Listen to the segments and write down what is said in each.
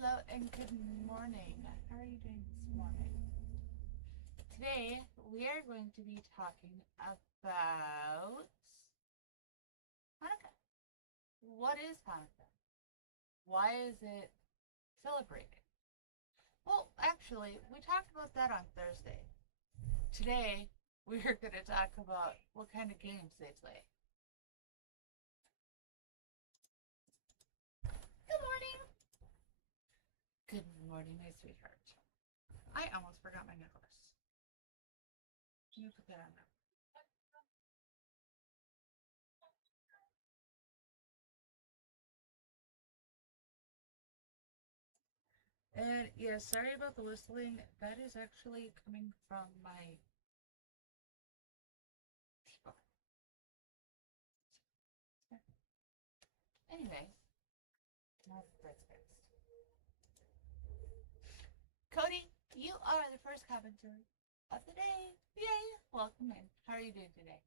Hello and good morning. How are you doing this morning? Today we are going to be talking about Hanukkah. What is Hanukkah? Why is it celebrated? Well, actually, we talked about that on Thursday. Today we are going to talk about what kind of games they play. Good morning. Good morning, my sweetheart. I almost forgot my necklace. Can you put that on now? And yeah, sorry about the whistling. That is actually coming from my teapot. Anyway, now that's fixed. Cody, you are the first commenter of the day. Yay! Welcome in. How are you doing today?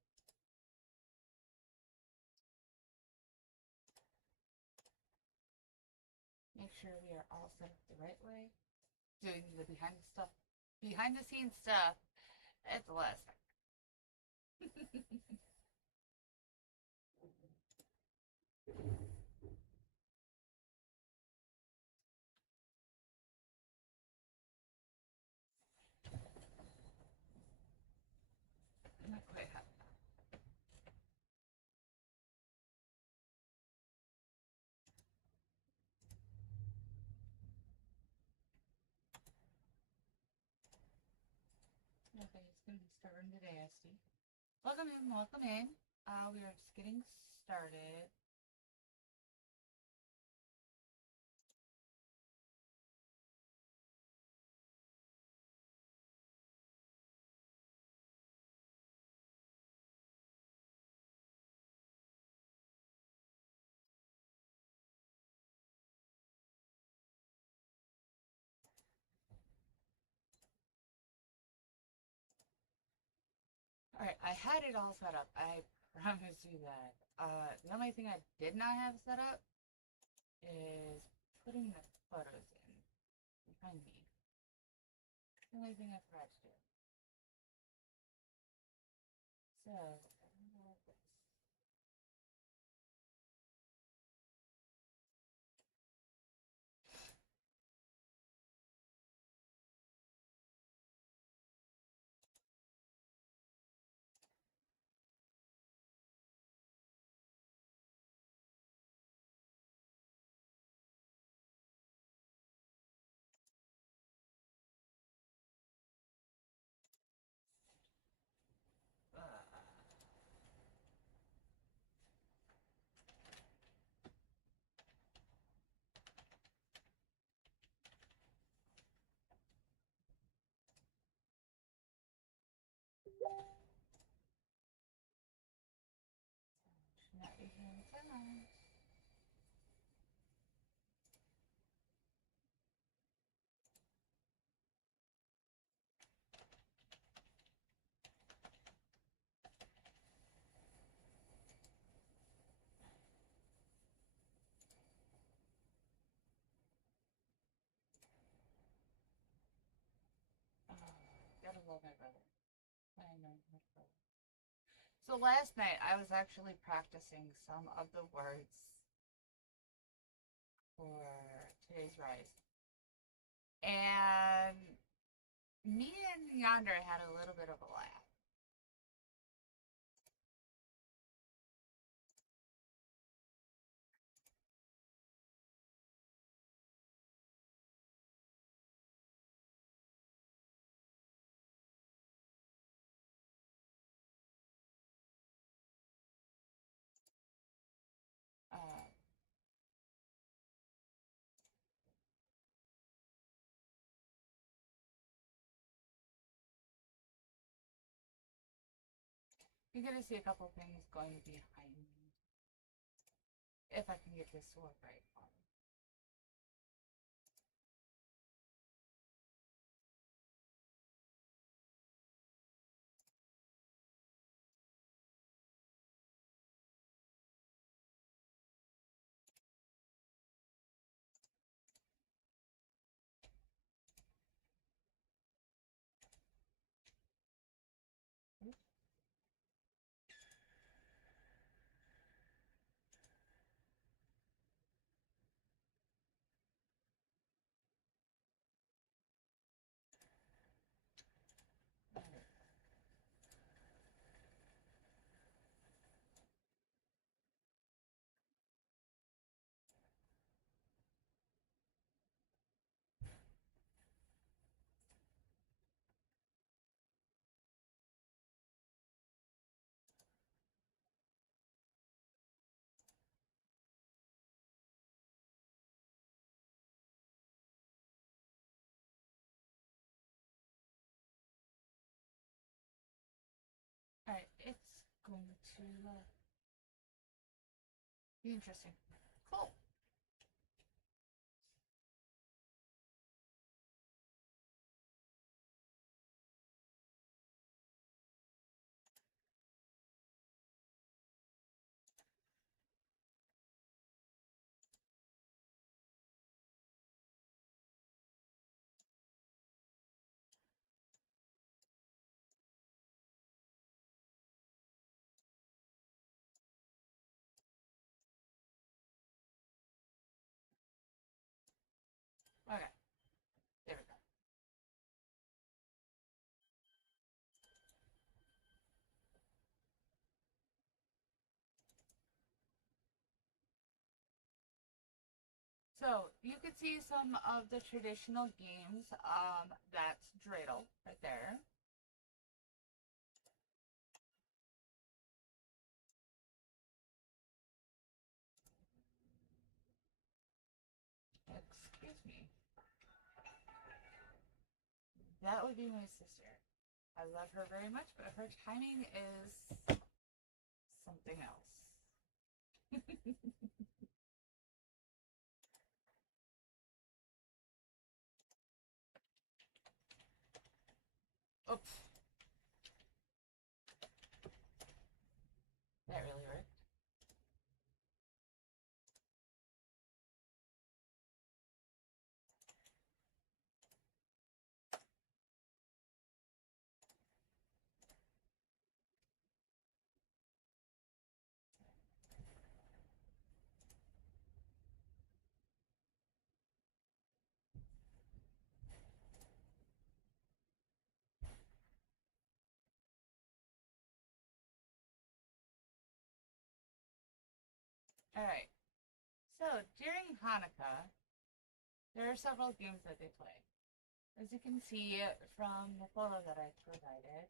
Make sure we are all set up the right way. Doing the behind the scenes stuff at the last second. Not quite happy. Okay, it's going to be starting today, SD. Welcome in, welcome in. We are just getting started. Alright, I had it all set up. I promise you that. The only thing I did not have set up is putting the photos in behind me. The only thing I forgot to do. So, not be here in 10 minutes. Oh, gotta love my brother. I know my brother. So last night I was actually practicing some of the words for today's Ryze. And me and Yonder had a little bit of a laugh. Uh, you're gonna see a couple things going behind me. If I can get this to work right on. going to be interesting. Cool. Okay, there we go. So you can see some of the traditional games. That's dreidel right there. Excuse me. That would be my sister. I love her very much, but her timing is something else. Oops. That really worked. Alright. So, during Hanukkah, there are several games that they play. As you can see from the photo that I provided,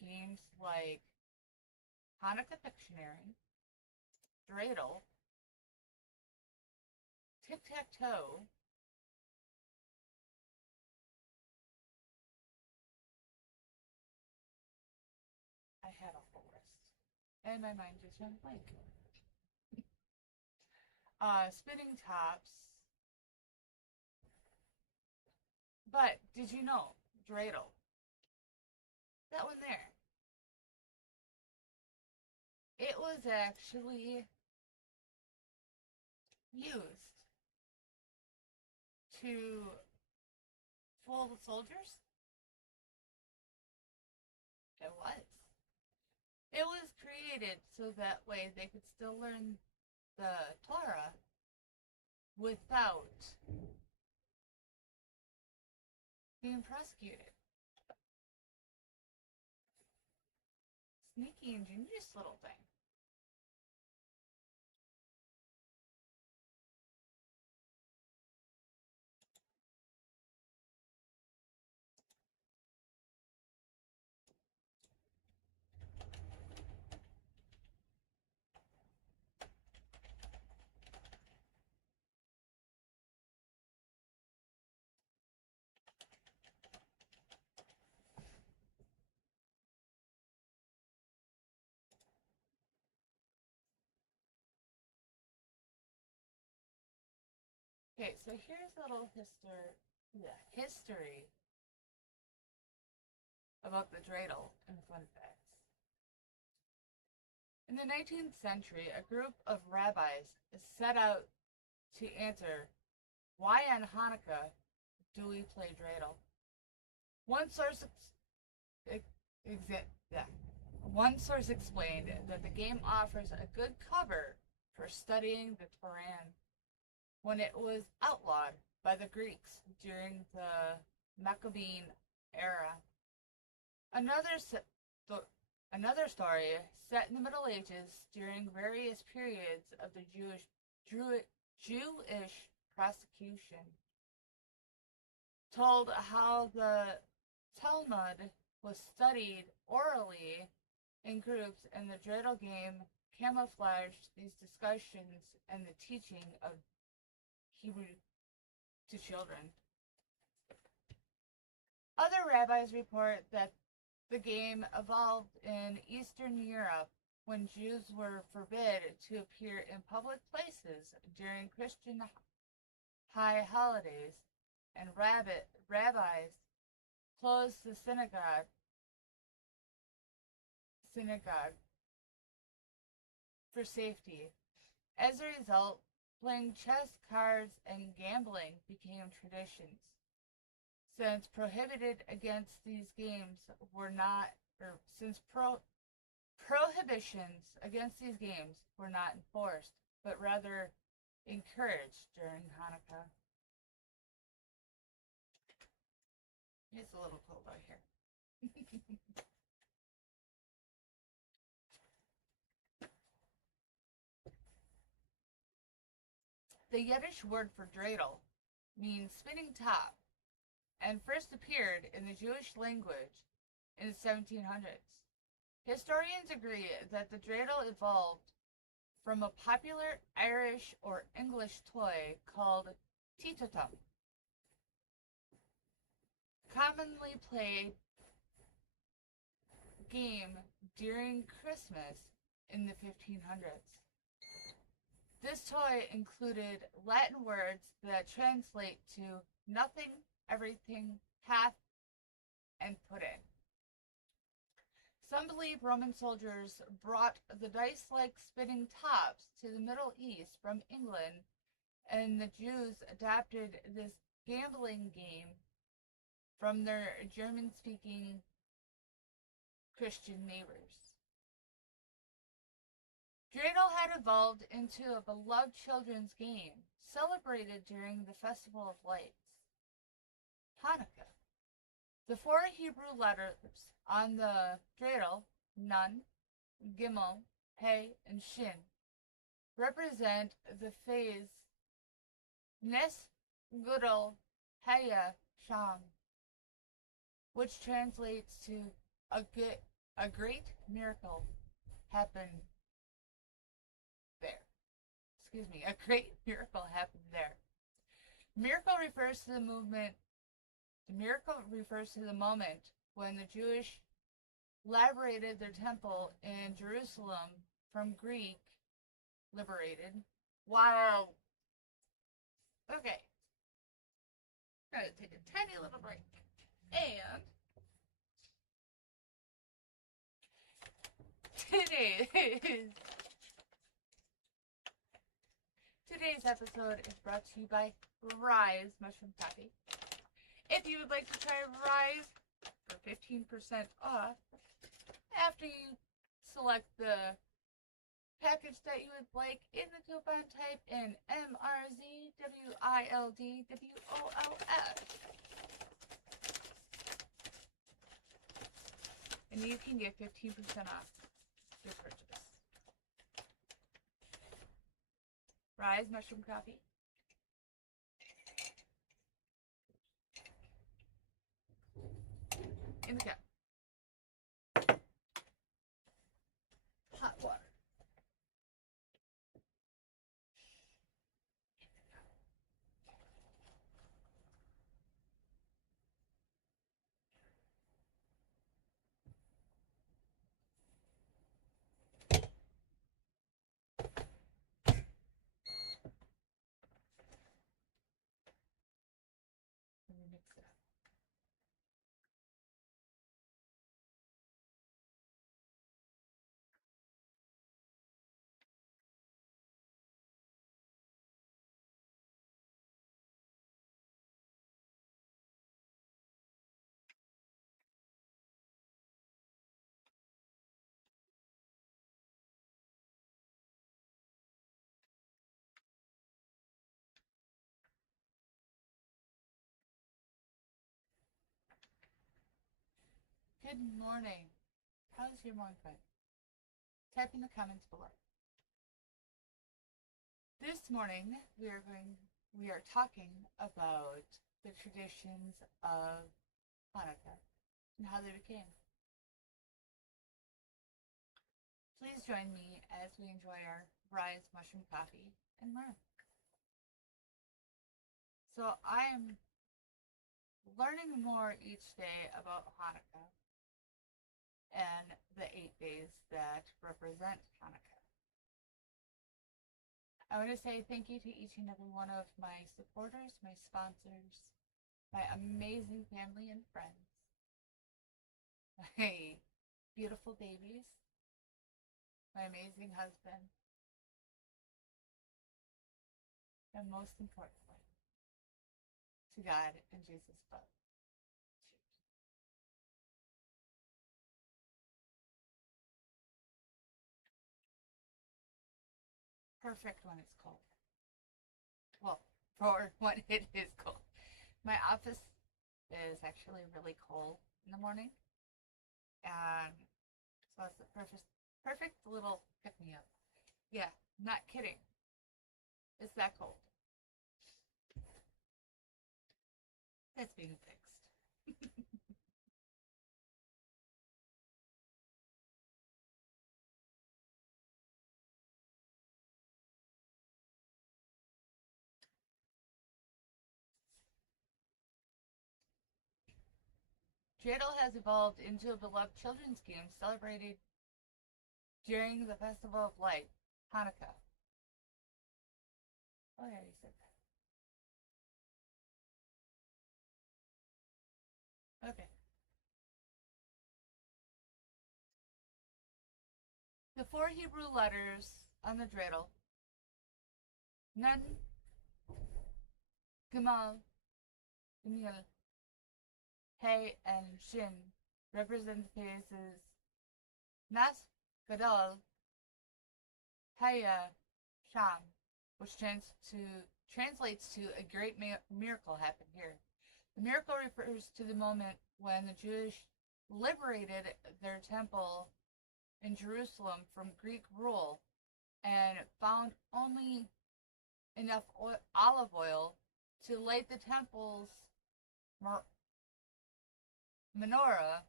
games like Hanukkah Pictionary, dreidel, tic-tac-toe, I had a whole list, and my mind just went blank. Spinning tops. But did you know, dreidel, that one there, it was actually used to fool soldiers? It was. It was created so that way they could still learn the Torah without being prosecuted. Sneaky ingenious little thing. Okay, so here's a little history about the dreidel and fun facts. In the 19th century, a group of rabbis set out to answer, why on Hanukkah do we play dreidel? One source explained that the game offers a good cover for studying the Torah when it was outlawed by the Greeks during the Maccabean era. Another story set in the Middle Ages during various periods of the Jewish persecution told how the Talmud was studied orally in groups, and the dreidel game camouflaged these discussions and the teaching of Hebrew to children. Other rabbis report that The game evolved in Eastern Europe when Jews were forbid to appear in public places during Christian high holidays, and rabbis closed the synagogue for safety. As a result, playing chess, cards, and gambling became traditions. Since prohibited against these games were not, or since prohibitions against these games were not enforced, but rather encouraged during Hanukkah. It's a little cold out here. The Yiddish word for dreidel means spinning top and first appeared in the Jewish language in the 1700s. Historians agree that the dreidel evolved from a popular Irish or English toy called teetotum, commonly played game during Christmas in the 1500s. This toy included Latin words that translate to nothing, everything, half, and put in. Some believe Roman soldiers brought the dice-like spinning tops to the Middle East from England, and the Jews adapted this gambling game from their German-speaking Christian neighbors. Dreidel had evolved into a beloved children's game celebrated during the Festival of Lights, Hanukkah. The four Hebrew letters on the dreidel, Nun, Gimel, He, and Shin, represent the phase Nes Gudel Haya Sham, which translates to a great miracle happened there. A great miracle happened there. Miracle refers to the movement. The miracle refers to the moment when the Jewish liberated their temple in Jerusalem from Greek liberated. Wow. Okay. Gotta take a tiny little break. And today's episode is brought to you by Ryze Mushroom Coffee. If you would like to try Ryze for 15% off after you select the package that you would like in the coupon, type in Mrz-Wild-Wolf. And you can get 15% off your purchase. Ryze Mushroom Coffee. In the cup. Hot water. Let me mix it up. Good morning. How's your morning going? Type in the comments below. This morning we are talking about the traditions of Hanukkah and how they became. Please join me as we enjoy our Ryze Mushroom Coffee and learn. So I am learning more each day about Hanukkah. and the 8 days that represent Hanukkah. I want to say thank you to each and every one of my supporters, my sponsors, my amazing family and friends, my beautiful babies, my amazing husband, and most importantly, to God and Jesus both. Perfect when it's cold. Well, for when it is cold. My office is actually really cold in the morning, and so it's the perfect little pick me up. Yeah, not kidding. It's that cold. That's being fixed. Dreidel has evolved into a beloved children's game celebrated during the Festival of Light, Hanukkah. Oh, yeah, you said that. Okay. The 4 Hebrew letters on the dreidel, Nun, Gimel, Gimel, Hey, and Shin, represent the phases Nas, Gadol, Haya, Sham, which translates to a great miracle happened here. The miracle refers to the moment when the Jewish liberated their temple in Jerusalem from Greek rule and found only enough olive oil to light the temple's menorah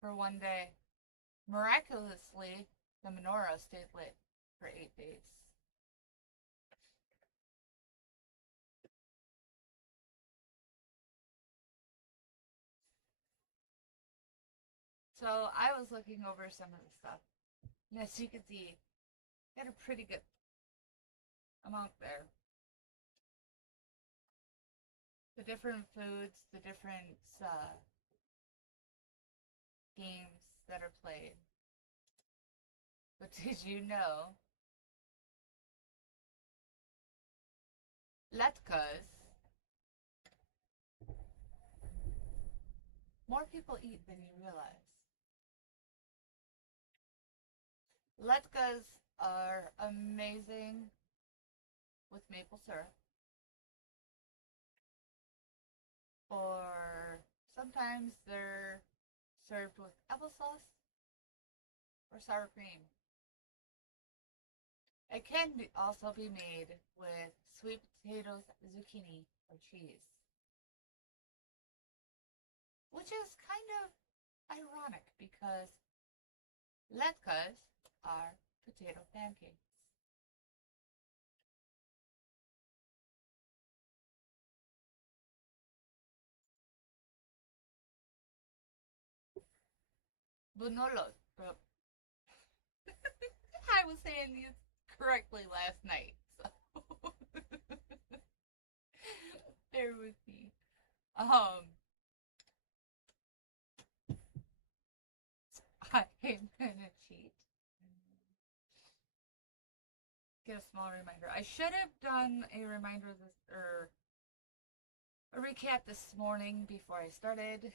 for one day. Miraculously, the menorah stayed lit for 8 days. So I was looking over some of the stuff. And as you can see, got a pretty good amount there. The different foods, the different games that are played. But did you know latkes, more people eat than you realize. Latkes are amazing with maple syrup, or sometimes they're served with applesauce or sour cream. It can also be made with sweet potatoes, zucchini, or cheese. Which is kind of ironic because latkes are potato pancakes. Bunolos. I was saying these correctly last night, so bear with me. I'm gonna cheat. Get a small reminder. I should have done a reminder or a recap this morning before I started.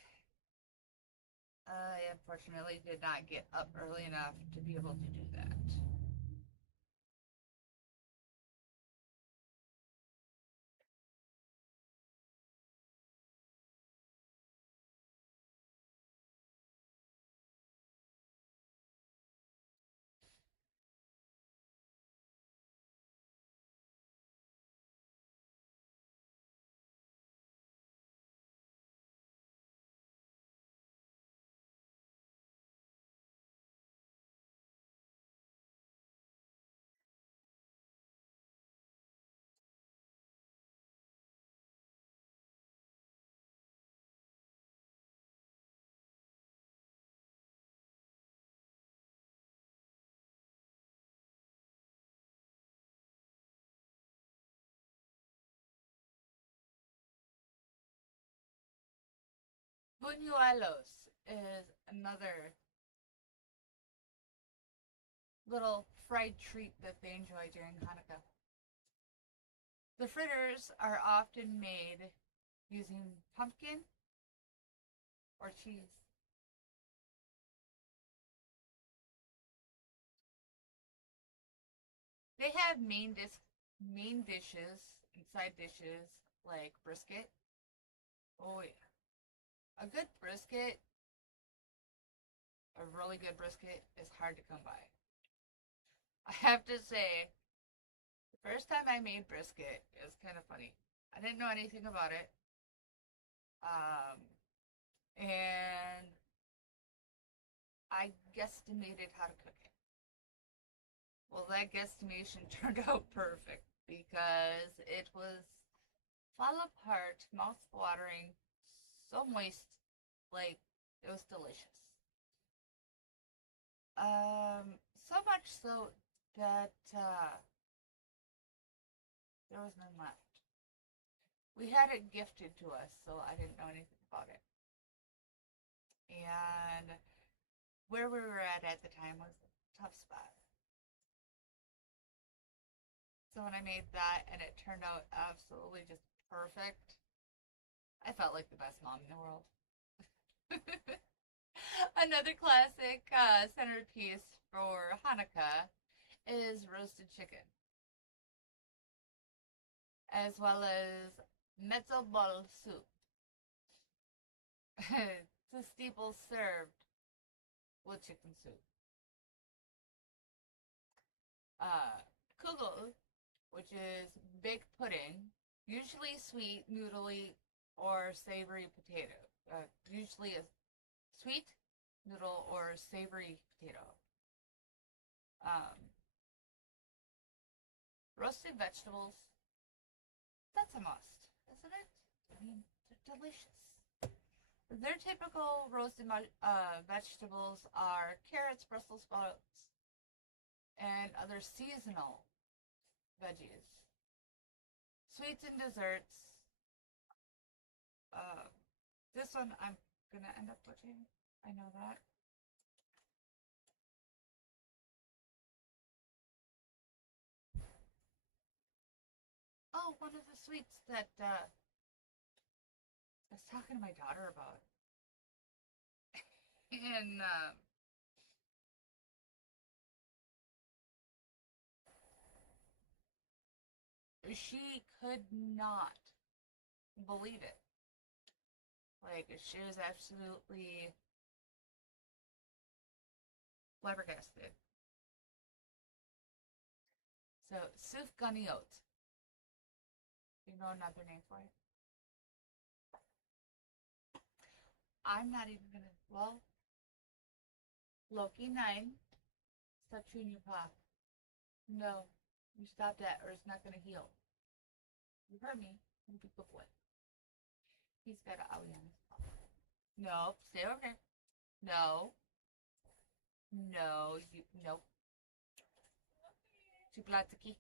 I unfortunately did not get up early enough to be able to do that. Buñuelos is another little fried treat that they enjoy during Hanukkah. The fritters are often made using pumpkin or cheese. They have main dishes and side dishes like brisket. Oh yeah. A good brisket, a really good brisket is hard to come by. I have to say, the first time I made brisket, it was kind of funny. I didn't know anything about it. And I guesstimated how to cook it. Well, that guesstimation turned out perfect because it was fall apart, mouth watering, so moist, like it was delicious. So much so that there was none left. We had it gifted to us, so I didn't know anything about it. And where we were at the time was a tough spot. So when I made that and it turned out absolutely just perfect, I felt like the best mom in the world. Another classic centerpiece for Hanukkah is roasted chicken, as well as Mrz-Wild-Wolf soup. It's a staple served with chicken soup. Kugel, which is baked pudding, usually sweet, noodly, or savory potato. Usually a sweet, noodle, or savory potato. Roasted vegetables, that's a must, isn't it? I mean, they're delicious. Their typical roasted vegetables are carrots, Brussels sprouts, and other seasonal veggies. Sweets and desserts. This one I'm gonna end up butchering. I know that. Oh, one of the sweets that I was talking to my daughter about. And she could not believe it. Like, she was absolutely flabbergasted. So, sufganiyot. You know another name for it? I'm not even gonna. Well, Loki 9. Stop chewing your pop. No, you stop that or it's not gonna heal. You heard me. You be good boy. He's got an owie on his paw. No, stay over there. No. No, you. Nope. Tuplatiki.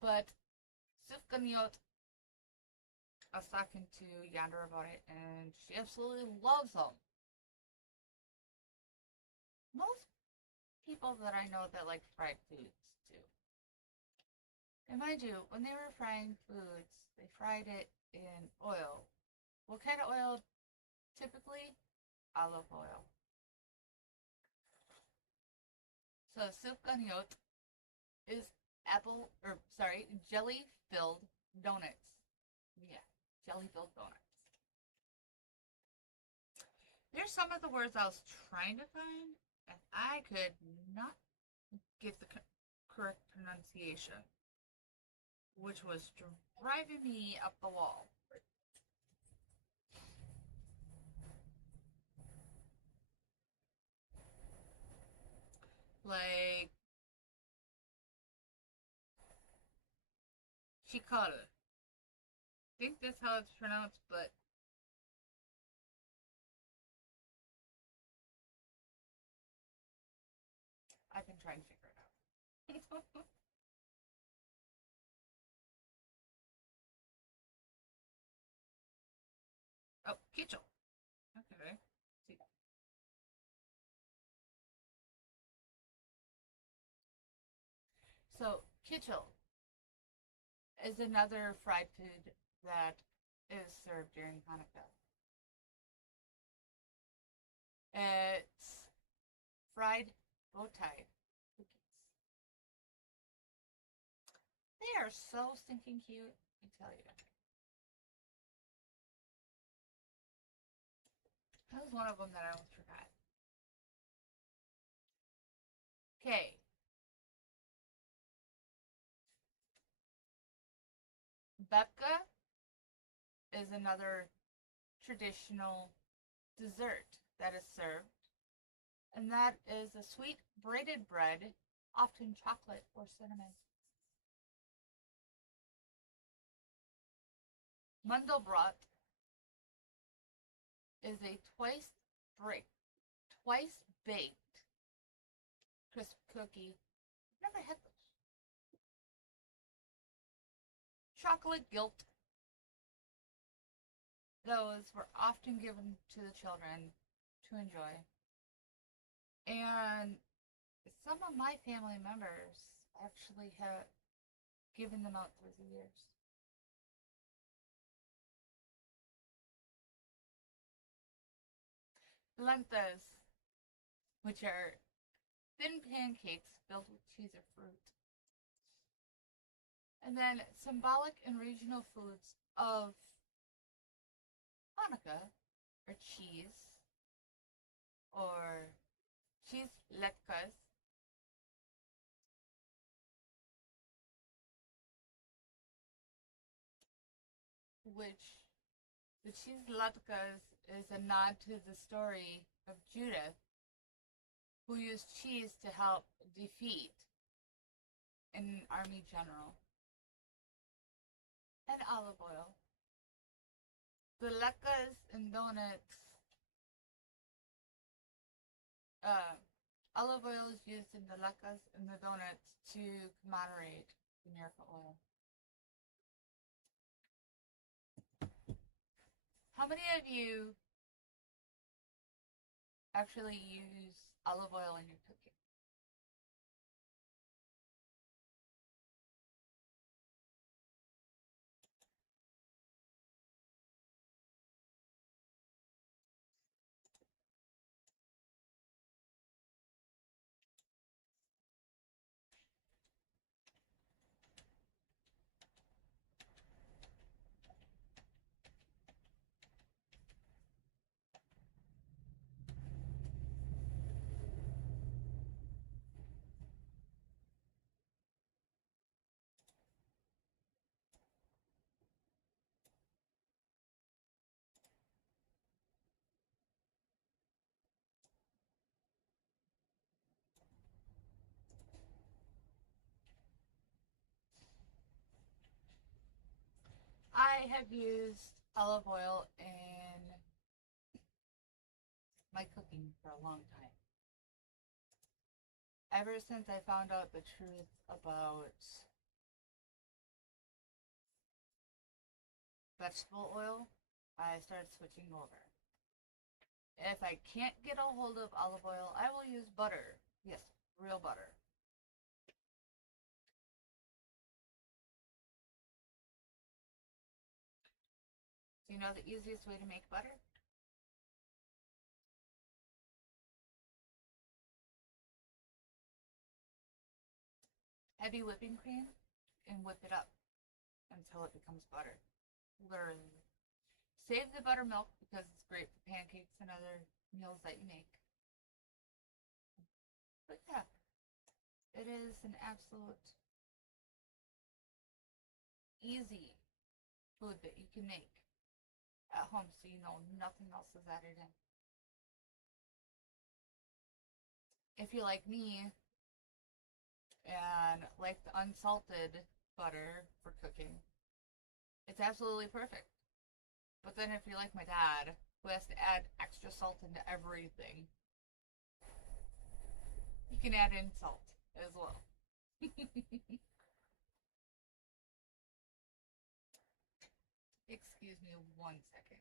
But Sufganiyot, I was talking to Yonder about it, and she absolutely loves them. Most people that I know that like fried foods do. And mind you, when they were frying foods, they fried it in oil. What kind of oil? Typically, olive oil. So sufganiyot is jelly filled donuts. Yeah, jelly filled donuts. There's some of the words I was trying to find, and I could not get the correct pronunciation, which was driving me up the wall. Like, chicada. I think that's how it's pronounced, but I can try and figure it out. Oh, Kitchel. Okay. See. So, kitchel is another fried food that is served during Hanukkah. It's fried bow tie cookies. They are so stinking cute, I tell you. That was one of them that I almost forgot. Okay. Babka is another traditional dessert that is served, and that is a sweet braided bread, often chocolate or cinnamon. Mandelbrot is a twice baked crisp cookie. Never had those. Chocolate gilt. Those were often given to the children to enjoy. And some of my family members actually have given them out through the years. Lentas, which are thin pancakes filled with cheese or fruit. And then symbolic and regional foods of Hanukkah are cheese or cheese latkas, which the cheese latkas is a nod to the story of Judith, who used cheese to help defeat an army general. And olive oil. The latkas and donuts, olive oil is used in the latkas and the donuts to commemorate the miracle oil. How many of you actually use olive oil in your cooking? I have used olive oil in my cooking for a long time. Ever since I found out the truth about vegetable oil, I started switching over. If I can't get a hold of olive oil, I will use butter. Yes, real butter. Do you know the easiest way to make butter? Heavy whipping cream and whip it up until it becomes butter. Literally. Save the buttermilk because it's great for pancakes and other meals that you make. But yeah, it is an absolute easy food that you can make at home so you know nothing else is added in. If you're like me and like the unsalted butter for cooking, it's absolutely perfect. But then if you're like my dad, who has to add extra salt into everything, you can add in salt as well. Excuse me 1 second.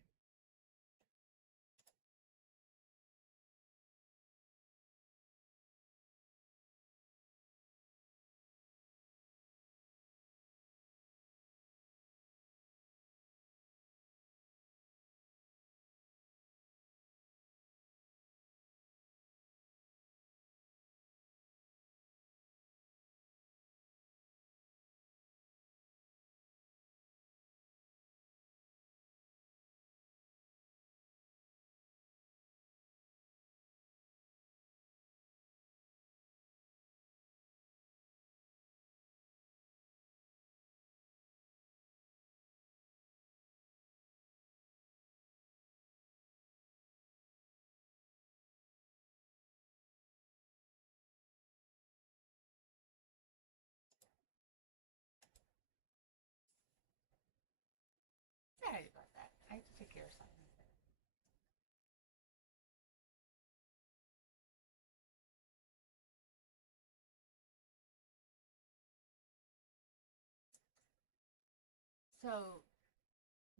So,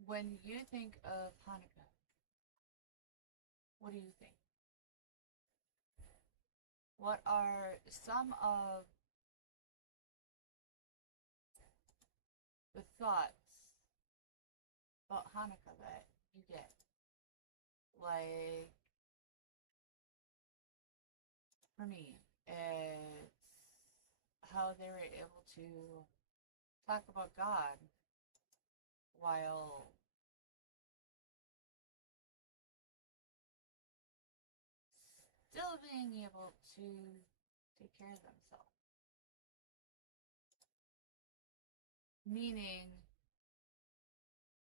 when you think of Hanukkah, what do you think? What are some of the thoughts about Hanukkah that you get? Like, for me, it's how they were able to talk about God while still being able to take care of themselves. Meaning,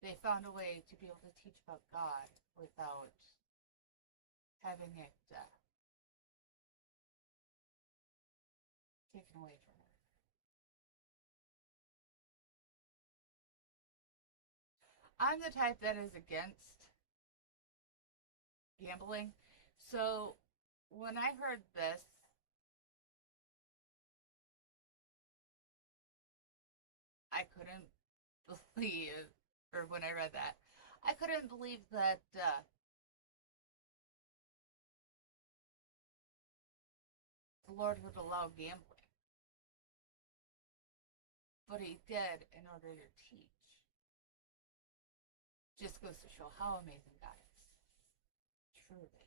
they found a way to be able to teach about God without having it taken away from them. I'm the type that is against gambling. So when I heard this, I couldn't believe, or when I read that, I couldn't believe that the Lord would allow gambling. But he did in order to teach. Just goes to show how amazing God is. Truly.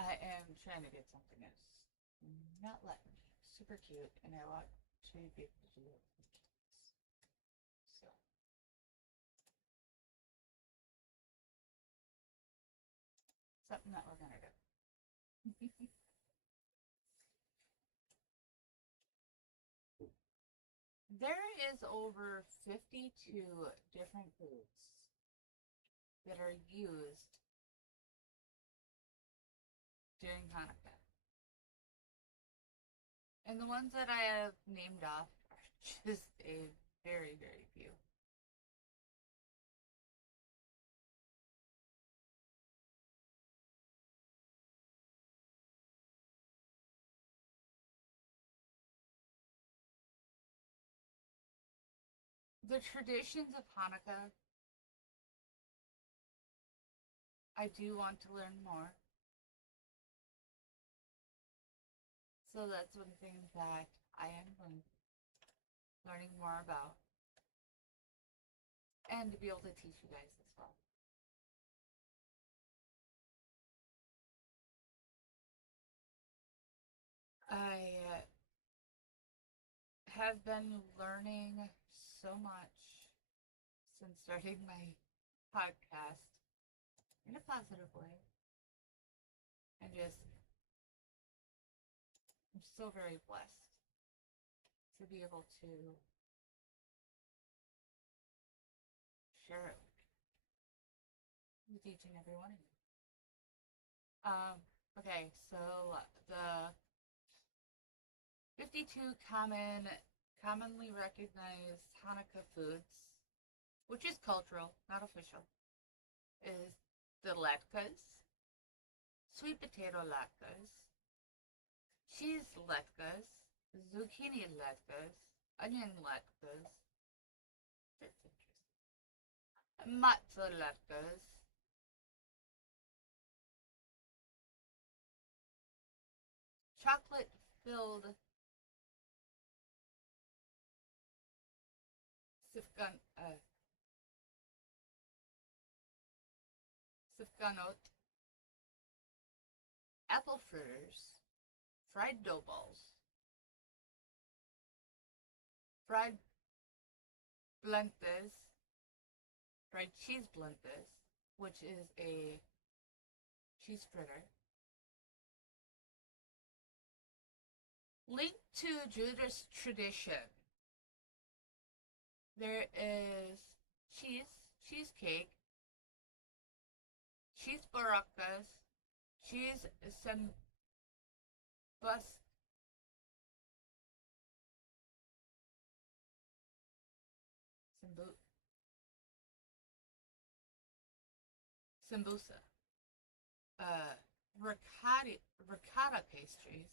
I am trying to get something that's not letting me. Super cute, and I want to be able to do it with kids. So, something that we're going to do. There is over 52 different foods that are used during Hanukkah. And the ones that I have named off are just a very, very few. The traditions of Hanukkah, I do want to learn more. So that's one thing that I am learning more about. And to be able to teach you guys as well. I have been learning so much since starting my podcast in a positive way. And just, I'm so very blessed to be able to share it with each and every one of you. Okay, so the 52 commonly recognized Hanukkah foods, which is cultural, not official, is the latkes, sweet potato latkes, cheese latkes, zucchini latkes, onion latkes, that's interesting, matzah latkes, chocolate-filled sifganot, apple fritters, fried dough balls, fried blentes, fried cheese blentes, which is a cheese fritter, linked to Jewish tradition. There is cheesecake, cheese barakas, cheese bus sambusa, ricotta pastries,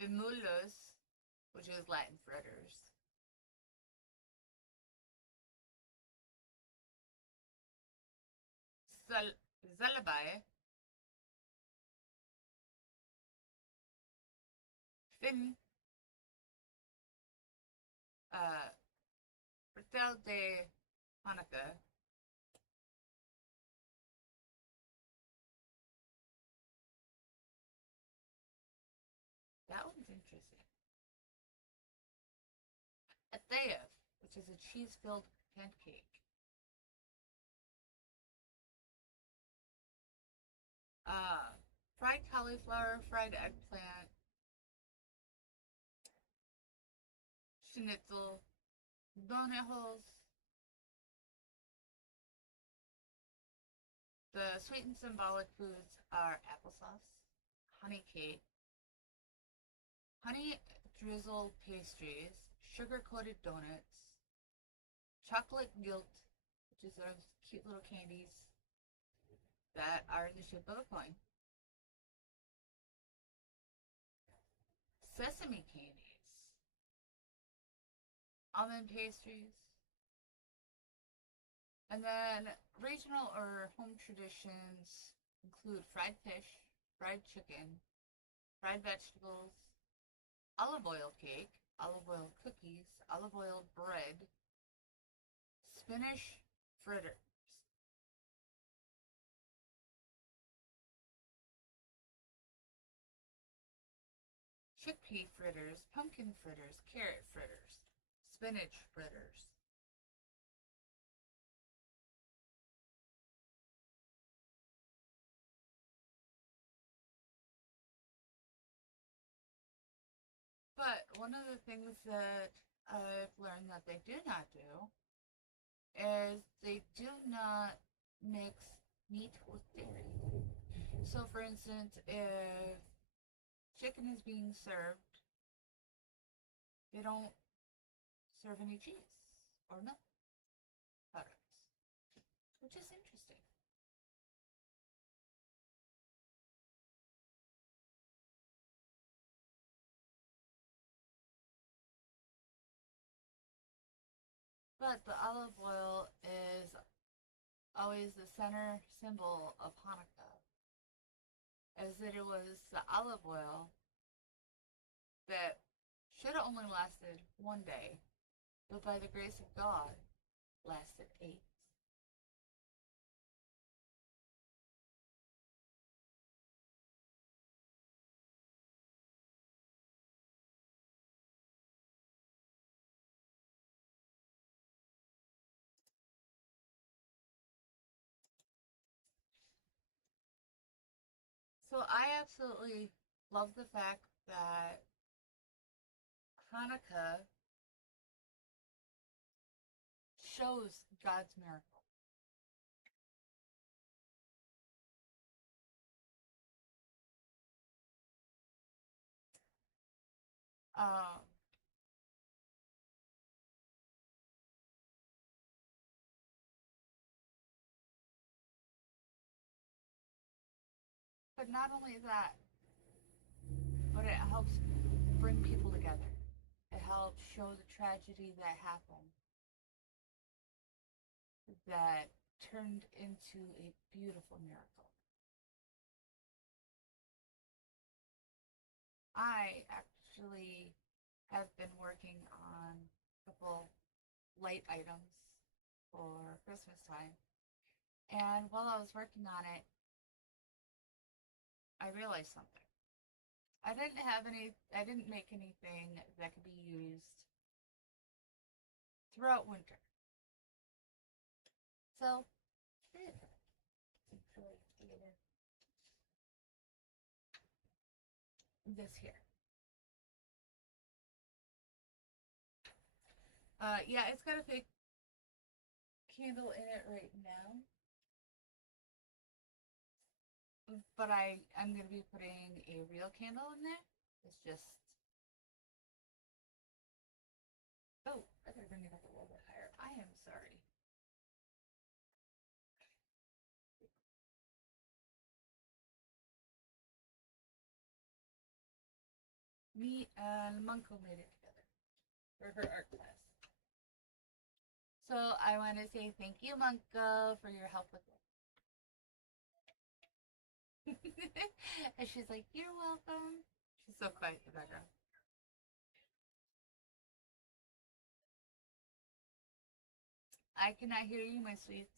bimulos, which is Latin fritters, zalabai, fin, Fritel de Hanukkah, that one's interesting. Atheyev, which is a cheese-filled pancake. Fried cauliflower, fried eggplant, schnitzel, donut holes. The sweet and symbolic foods are applesauce, honey cake, honey drizzle pastries, sugar-coated donuts, chocolate gilt, which is those cute little candies that are in the shape of a coin, sesame candies, almond pastries, and then regional or home traditions include fried fish, fried chicken, fried vegetables, olive oil cake, olive oil cookies, olive oil bread, spinach fritters, chickpea fritters, pumpkin fritters, carrot fritters, spinach fritters. But one of the things that I've learned that they do not do is they do not mix meat with dairy. So for instance, if chicken is being served, they don't serve any cheese or milk products, which is interesting. But the olive oil is always the center symbol of Hanukkah, as that it was the olive oil that should have only lasted one day, but by the grace of God, lasted 8. So I absolutely love the fact that Hanukkah shows God's miracle. Um, but not only that, but it helps bring people together. It helps show the tragedy that happened, that turned into a beautiful miracle. I actually have been working on a couple light items for Christmas time. And while I was working on it, I realized something. I didn't make anything that could be used throughout winter. So, this here. Yeah, it's got a fake candle in it right now. But I'm going to be putting a real candle in there. It's just... Oh, I gotta bring it up a little bit higher. I am sorry. Me and Munko made it together for her art class. So I want to say thank you, Munko, for your help with it. And she's like, you're welcome. She's so quiet in the background. I cannot hear you, my sweets.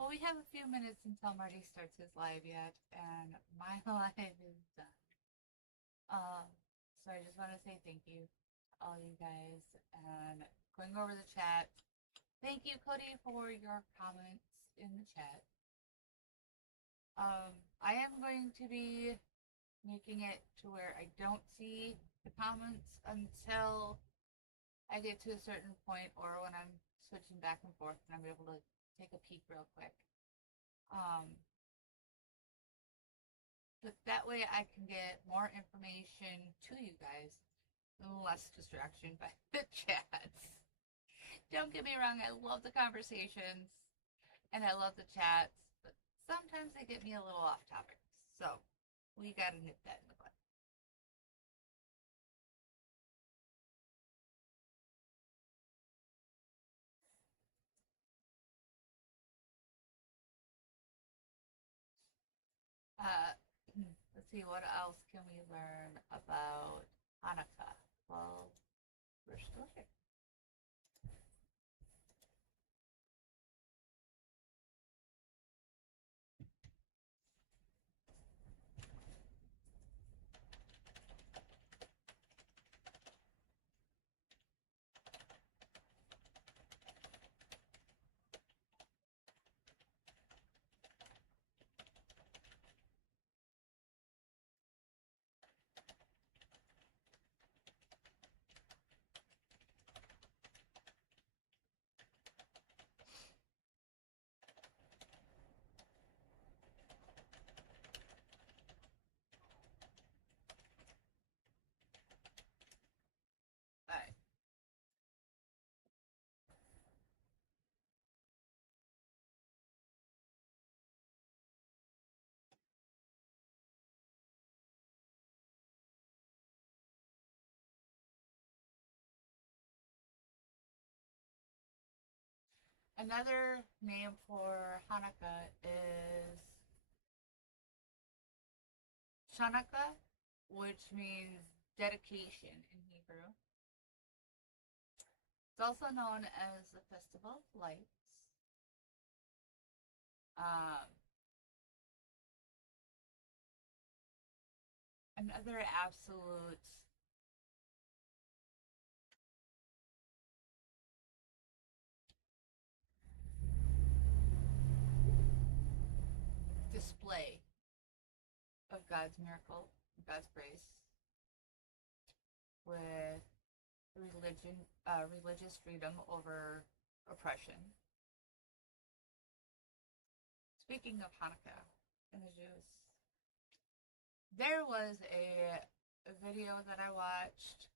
Well, we have a few minutes until Marty starts his live yet, and my live is done. So I just want to say thank you to all you guys, and going over the chat. Thank you, Cody, for your comments in the chat. I am going to be making it to where I don't see the comments until I get to a certain point, or when I'm switching back and forth and I'm able to take a peek real quick. But that way I can get more information to you guys, less distraction by the chats. Don't get me wrong, I love the conversations and I love the chats, but sometimes they get me a little off topic. So we gotta nip that in the bud. Let's see, what else can we learn about Hanukkah? Well, we're still here. All right. Another name for Hanukkah is Chanukah, which means dedication in Hebrew. It's also known as the Festival of Lights. Another absolute display of God's miracle, God's grace, with religious freedom over oppression. Speaking of Hanukkah and the Jews, there was a video that I watched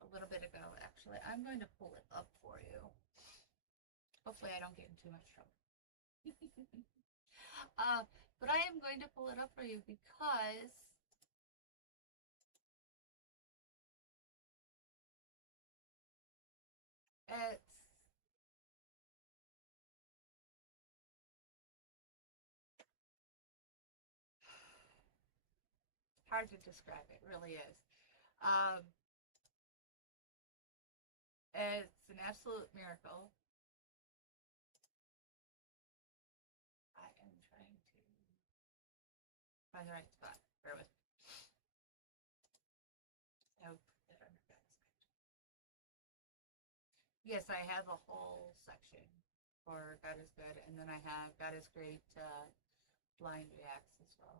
a little bit ago, actually. I'm going to pull it up for you. Hopefully I don't get in too much trouble. But I am going to pull it up for you because it's hard to describe. It really is. It's an absolute miracle. I am trying to find the right spot. Bear with me. Yes, I have a whole section for God is Good, and then I have God is Great blind reacts as well.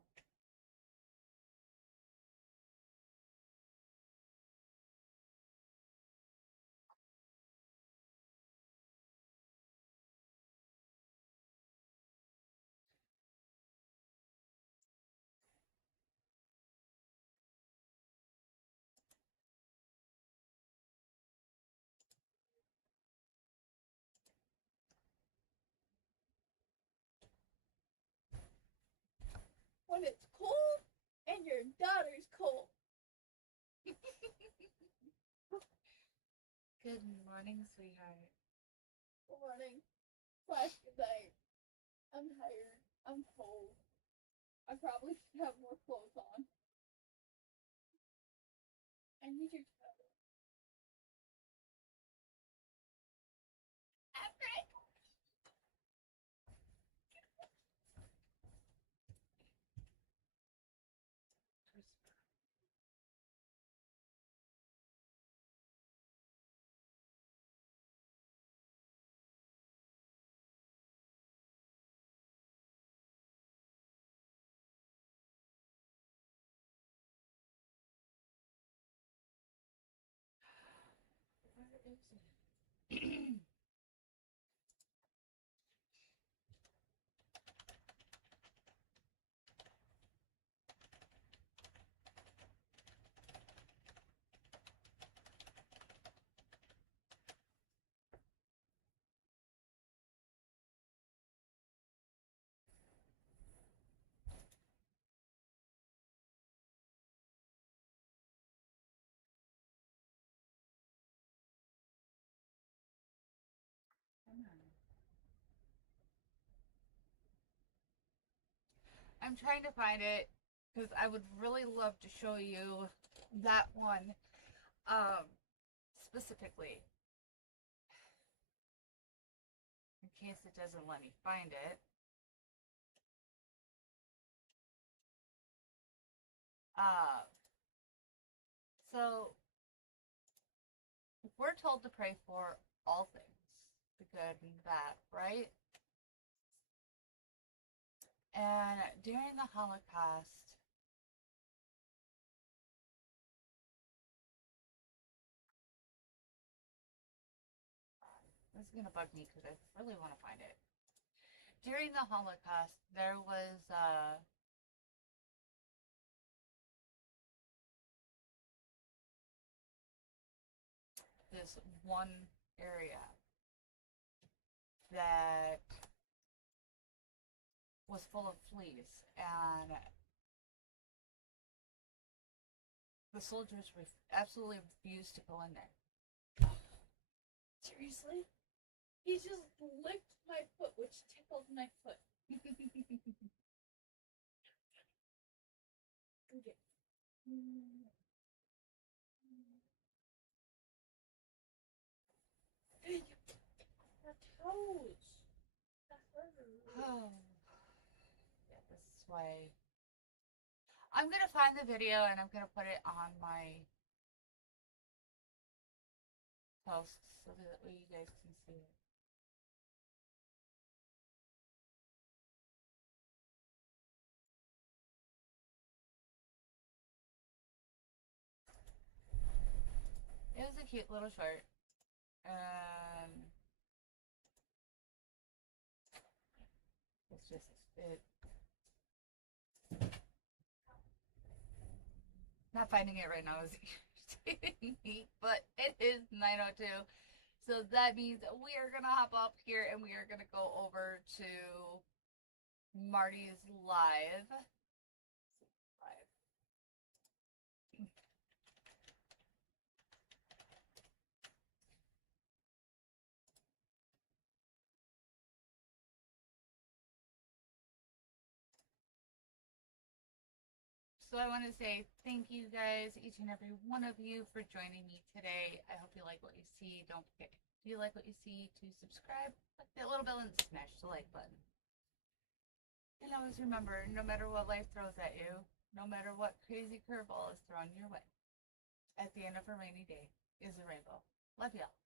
When it's cold and your daughter's cold. Good morning, sweetheart. Good morning. Slash good night. I'm tired. I'm cold. I probably should have more clothes on. I need your towel. Where is it? I'm trying to find it because I would really love to show you that one specifically. In case it doesn't let me find it. So we're told to pray for all things, the good and bad, right? And during the Holocaust, this is gonna bug me because I really want to find it. During the Holocaust, there was this one area that was full of fleas, and the soldiers absolutely refused to go in there. Seriously? He just licked my foot, which tickled my foot. Okay. My toes. That hurt. Oh, yeah, this is why I'm gonna find the video and I'm gonna put it on my post so that way you guys can see it. It was a cute little short. It's just it. Not finding it right now is irritating me, but it is 9:02. So that means we are gonna hop up here and we are gonna go over to Marty's live. So I want to say thank you guys, each and every one of you, for joining me today. I hope you like what you see. Don't forget, if you like what you see, to subscribe, click that little bell, and smash the like button. And always remember, no matter what life throws at you, no matter what crazy curveball is thrown your way, at the end of a rainy day is a rainbow. Love y'all. Go.